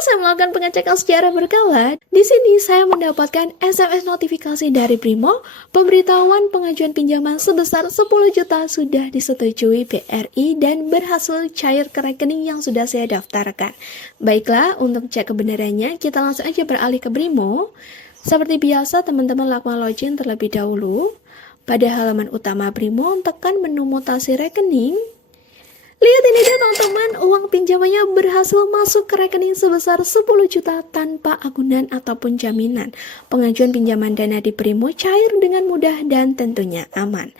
saya melakukan pengecekan secara berkala, di sini saya mendapatkan SMS notifikasi dari Brimo, pemberitahuan pengajuan pinjaman sebesar 10 juta sudah disetujui BRI dan berhasil cair ke rekening yang sudah saya daftarkan. Baiklah, untuk cek kebenarannya, kita langsung aja beralih ke Brimo. Seperti biasa, teman-teman lakukan login terlebih dahulu. Pada halaman utama Brimo, tekan menu mutasi rekening. Lihat ini deh teman-teman, uang pinjamannya berhasil masuk ke rekening sebesar 10 juta tanpa agunan ataupun jaminan. Pengajuan pinjaman dana di Brimo cair dengan mudah dan tentunya aman.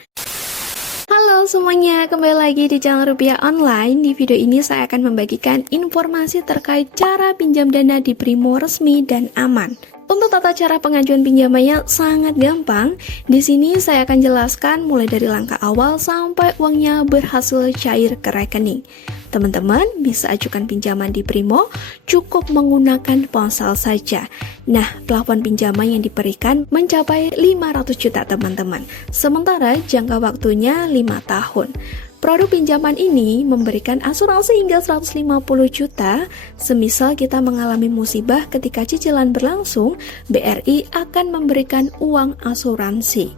Halo semuanya, kembali lagi di channel Rupiah Online. Di video ini saya akan membagikan informasi terkait cara pinjam dana di Brimo resmi dan aman. Untuk tata cara pengajuan pinjamannya sangat gampang. Di sini saya akan jelaskan mulai dari langkah awal sampai uangnya berhasil cair ke rekening. Teman-teman bisa ajukan pinjaman di Brimo cukup menggunakan ponsel saja. Nah, plafon pinjaman yang diberikan mencapai 500 juta teman-teman. Sementara jangka waktunya 5 tahun. Produk pinjaman ini memberikan asuransi hingga 150 juta. Semisal kita mengalami musibah ketika cicilan berlangsung, BRI akan memberikan uang asuransi.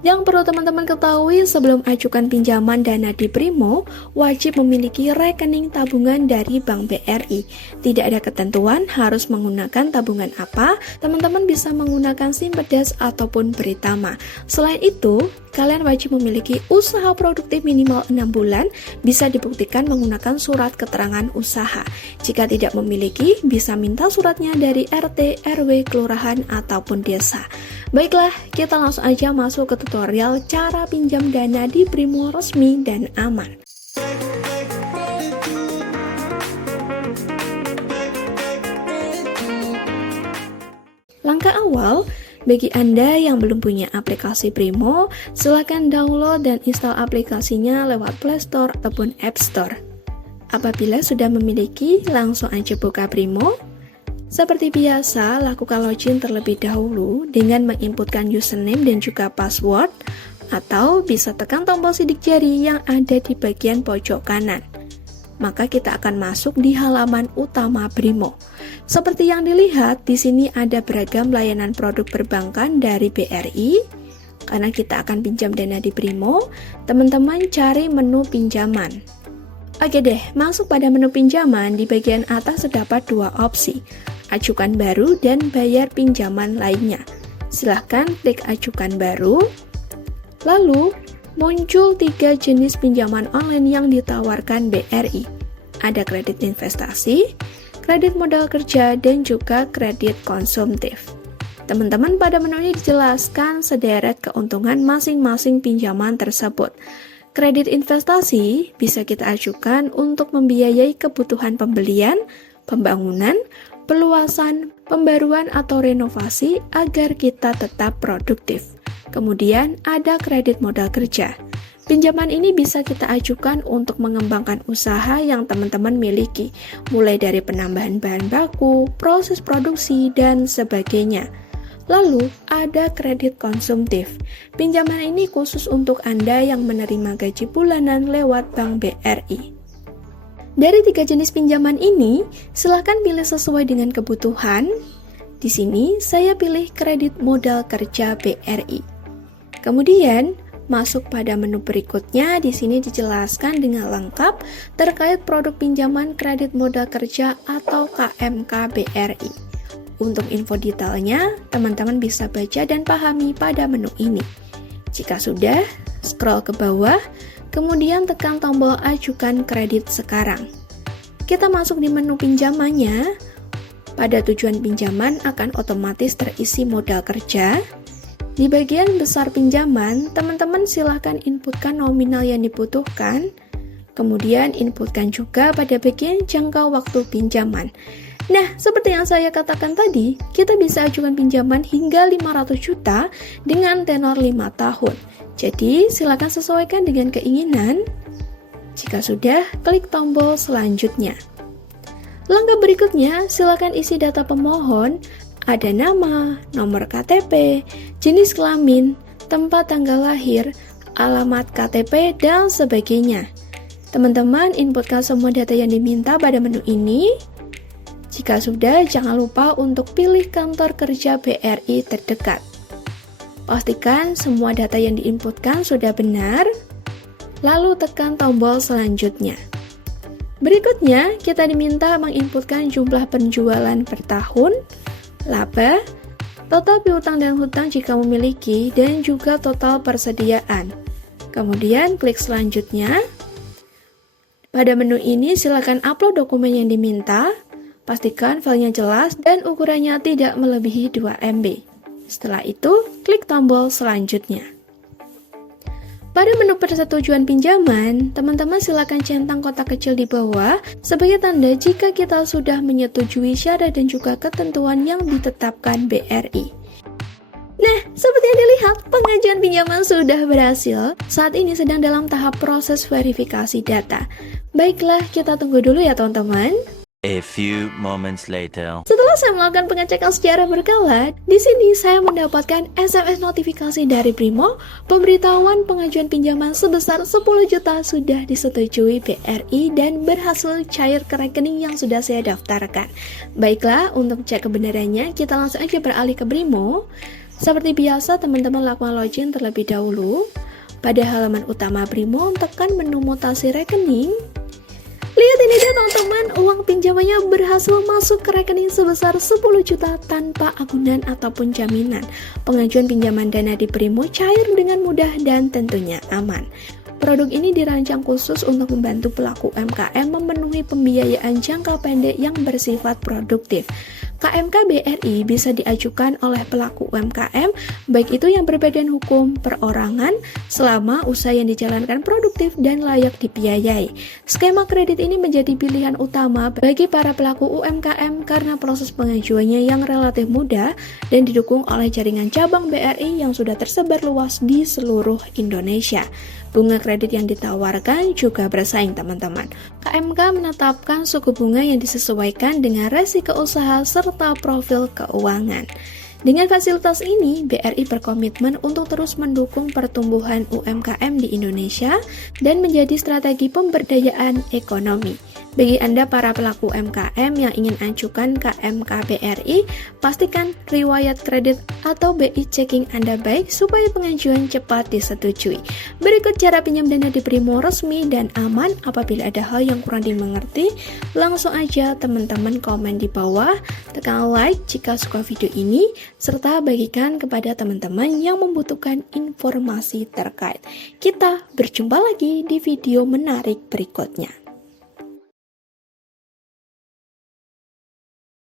Yang perlu teman-teman ketahui sebelum ajukan pinjaman dana di Brimo, wajib memiliki rekening tabungan dari Bank BRI. Tidak ada ketentuan harus menggunakan tabungan apa, teman-teman bisa menggunakan Simpedes ataupun Britama. Selain itu, kalian wajib memiliki usaha produktif minimal 6 bulan, bisa dibuktikan menggunakan surat keterangan usaha. Jika tidak memiliki, bisa minta suratnya dari RT, RW, kelurahan, ataupun desa. Baiklah, kita langsung aja masuk ke tutorial cara pinjam dana di Brimo resmi dan aman. Langkah awal, bagi Anda yang belum punya aplikasi Brimo, silakan download dan install aplikasinya lewat Play Store ataupun App Store. Apabila sudah memiliki, langsung aja buka Brimo. Seperti biasa, lakukan login terlebih dahulu dengan menginputkan username dan juga password, atau bisa tekan tombol sidik jari yang ada di bagian pojok kanan. Maka kita akan masuk di halaman utama Brimo. Seperti yang dilihat, di sini ada beragam layanan produk perbankan dari BRI. Karena kita akan pinjam dana di Brimo, teman-teman cari menu pinjaman. Oke deh, masuk pada menu pinjaman, di bagian atas terdapat dua opsi, ajukan baru dan bayar pinjaman lainnya. Silahkan klik ajukan baru. Lalu, muncul 3 jenis pinjaman online yang ditawarkan BRI. Ada kredit investasi, kredit modal kerja, dan juga kredit konsumtif. Teman-teman, pada menu ini dijelaskan sederet keuntungan masing-masing pinjaman tersebut. Kredit investasi bisa kita ajukan untuk membiayai kebutuhan pembelian, pembangunan, perluasan, pembaruan atau renovasi agar kita tetap produktif. Kemudian ada kredit modal kerja. Pinjaman ini bisa kita ajukan untuk mengembangkan usaha yang teman-teman miliki, mulai dari penambahan bahan baku, proses produksi, dan sebagainya. Lalu, ada kredit konsumtif. Pinjaman ini khusus untuk Anda yang menerima gaji bulanan lewat Bank BRI. Dari 3 jenis pinjaman ini, silakan pilih sesuai dengan kebutuhan. Di sini, saya pilih kredit modal kerja BRI. Kemudian, masuk pada menu berikutnya. Di sini dijelaskan dengan lengkap terkait produk pinjaman kredit modal kerja atau KMK BRI. Untuk info detailnya, teman-teman bisa baca dan pahami pada menu ini. Jika sudah, scroll ke bawah, kemudian tekan tombol ajukan kredit sekarang. Kita masuk di menu pinjamannya. Pada tujuan pinjaman akan otomatis terisi modal kerja. Di bagian besar pinjaman, teman-teman silahkan inputkan nominal yang dibutuhkan. Kemudian inputkan juga pada bagian jangka waktu pinjaman. Nah, seperti yang saya katakan tadi, kita bisa ajukan pinjaman hingga 500 juta dengan tenor 5 tahun. Jadi, silakan sesuaikan dengan keinginan. Jika sudah, klik tombol selanjutnya. Langkah berikutnya, silakan isi data pemohon, ada nama, nomor KTP, jenis kelamin, tempat tanggal lahir, alamat KTP, dan sebagainya. Teman-teman inputkan semua data yang diminta pada menu ini. Jika sudah, jangan lupa untuk pilih kantor kerja BRI terdekat. Pastikan semua data yang diinputkan sudah benar, lalu tekan tombol selanjutnya. Berikutnya, kita diminta menginputkan jumlah penjualan per tahun, laba, total piutang dan hutang jika memiliki, dan juga total persediaan. Kemudian, klik selanjutnya. Pada menu ini, silakan upload dokumen yang diminta, pastikan filenya jelas dan ukurannya tidak melebihi 2 MB. Setelah itu, klik tombol selanjutnya. Pada menu persetujuan pinjaman, teman-teman silakan centang kotak kecil di bawah sebagai tanda jika kita sudah menyetujui syarat dan juga ketentuan yang ditetapkan BRI. Nah, seperti yang dilihat, pengajuan pinjaman sudah berhasil. Saat ini sedang dalam tahap proses verifikasi data. Baiklah, kita tunggu dulu ya teman-teman. A few moments later. Setelah saya melakukan pengecekan secara berkala, di sini saya mendapatkan SMS notifikasi dari Brimo, pemberitahuan pengajuan pinjaman sebesar 10 juta sudah disetujui BRI dan berhasil cair ke rekening yang sudah saya daftarkan. Baiklah, untuk cek kebenarannya, kita langsung aja beralih ke Brimo. Seperti biasa, teman-teman lakukan login terlebih dahulu. Pada halaman utama Brimo, tekan menu mutasi rekening. Lihat ini dia teman-teman, uang pinjamannya berhasil masuk ke rekening sebesar 10 juta tanpa agunan ataupun jaminan. Pengajuan pinjaman dana di Brimo cair dengan mudah dan tentunya aman. Produk ini dirancang khusus untuk membantu pelaku UMKM memenuhi pembiayaan jangka pendek yang bersifat produktif. KMK BRI bisa diajukan oleh pelaku UMKM, baik itu yang berbadan hukum perorangan, selama usaha yang dijalankan produktif dan layak dibiayai. Skema kredit ini menjadi pilihan utama bagi para pelaku UMKM karena proses pengajuannya yang relatif mudah dan didukung oleh jaringan cabang BRI yang sudah tersebar luas di seluruh Indonesia. Bunga kredit yang ditawarkan juga bersaing teman-teman. KMK menetapkan suku bunga yang disesuaikan dengan resiko usaha serta profil keuangan. Dengan fasilitas ini, BRI berkomitmen untuk terus mendukung pertumbuhan UMKM di Indonesia dan menjadi strategi pemberdayaan ekonomi. Bagi Anda para pelaku UMKM yang ingin ajukan KMK BRI, pastikan riwayat kredit atau BI checking Anda baik supaya pengajuan cepat disetujui. Berikut cara pinjam dana di Brimo resmi dan aman. Apabila ada hal yang kurang dimengerti, langsung aja teman-teman komen di bawah, tekan like jika suka video ini, serta bagikan kepada teman-teman yang membutuhkan informasi terkait. Kita berjumpa lagi di video menarik berikutnya.